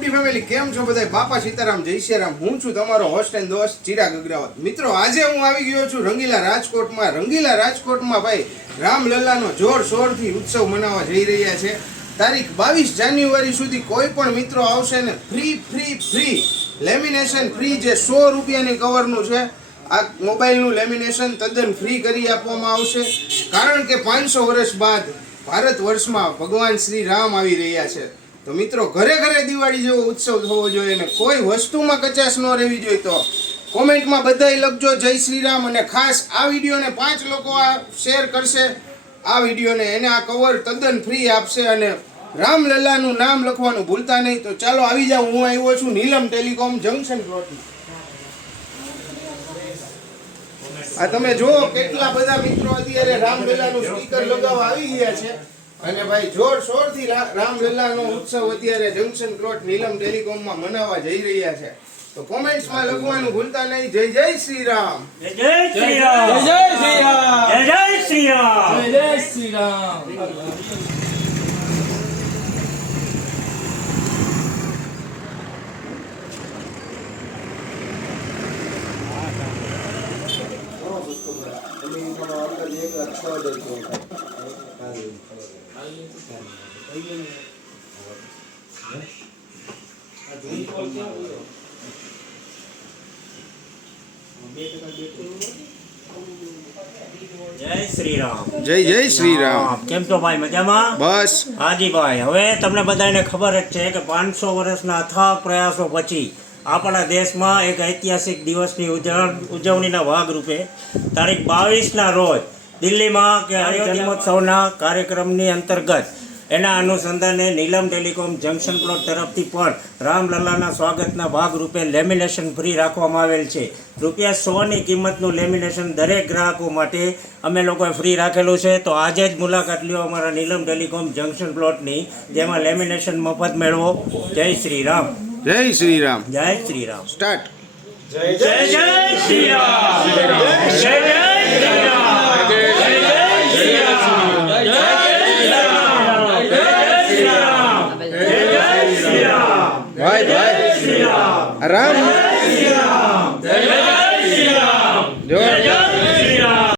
ફૂડી family કેમ છો બધા બાપા સીતારામ, જય શ્રીરામ હું છું તમારો હોસ્ટ એન્ડ દોસ્ત ચિરાગ અગ્રવાલ. મિત્રો, આજે હું આવી ગયો છું રંગીલા રાજકોટમાં. રંગીલા રાજકોટમાં ભાઈ, રામલલ્લાનો જોર શોરથી ઉત્સવ મનાવવા જઈ રહ્યા છે. તારીખ બાવીસ જાન્યુઆરી સુધી કોઈ પણ મિત્રો આવશે ને free free free lamination free જે સો રૂપિયાની કવરનું છે, આ મોબાઈલનું લેમિનેશન તદ્દન ફ્રી કરી આપવામાં આવશે. કારણ કે પાંચસો વર્ષ બાદ ભારત વર્ષમાં ભગવાન શ્રી રામ આવી રહ્યા છે. તો મિત્રો, ઘરે ઘરે દિવાળી જેવો ઉત્સવ થવો જોઈએ ને કોઈ વસ્તુમાં કચાશ ન રહેવી જોઈએ તો કોમેન્ટમાં બધાય લખજો જય શ્રી રામ અને ખાસ આ વિડીયોને પાંચ લોકો આ શેર કરશે. આ વિડીયોને એને આ કવર તદ્દન ફ્રી આપશે અને રામલલ્લાનું નામ લખવાનું ભૂલતા નહીં. તો ચાલો આવી જાઓ હું આવ્યો છું નીલમ ટેલિકોમ જંકશન પ્લોટમાં. આ તમે જુઓ કેટલા બધા મિત્રો અત્યારે રામલલ્લાનું સ્ટીકર લગાવવા આવી ગયા છે. અને ભાઈ જોરથી રા- રામલલ્લાનો ઉત્સવ અત્યારે જંકશન પ્લોટ નીલમ ટેલિકોમમાં મનાવવા જઈ રહ્યા છે. તો કોમેન્ટ્સમાં લખવાનું ભૂલતા નહીં. જય જય શ્રી રામ જય જય શ્રી રામ જય શ્રી રામ જય જય શ્રી રામ જય જય શ્રી રામ જય શ્રી રામ જય જય શ્રી રામ કેમ છો ભાઈ? મજામાં? બસ. હાજી ભાઈ હવે તમને બધાને ખબર જ છે કે પાંચસો વર્ષના અથાગ પ્રયાસો પછી આપણા દેશમાં એક ઐતિહાસિક દિવસની ઉજવણ ઉજવણીના ભાગરૂપે તારીખ બાવીસના રોજ દિલ્હીમાં કે હરિયો જન્મોત્સવના કાર્યક્રમની અંતર્ગત એના અનુસંધાને નીલમ ટેલિકોમ જંકશન પ્લોટ તરફથી પણ રામલલ્લાના સ્વાગતના ભાગરૂપે લેમિનેશન ફ્રી રાખવામાં આવેલ છે. રૂપિયા સોની કિંમતનું લેમિનેશન દરેક ગ્રાહકો માટે અમે લોકોએ ફ્રી રાખેલું છે. તો આજે જ મુલાકાત લ્યો અમારા નીલમ ટેલિકોમ જંકશન પ્લોટની જેમાં લેમિનેશન મફત મેળવો. જય શ્રી રામ જય શ્રી રામ જય શ્રી રામ સ્ટાર્ટ. જય જય શ્રી રામ જય જય Shri Ram Right, right. Ram. Jai Ram. Jai Ram.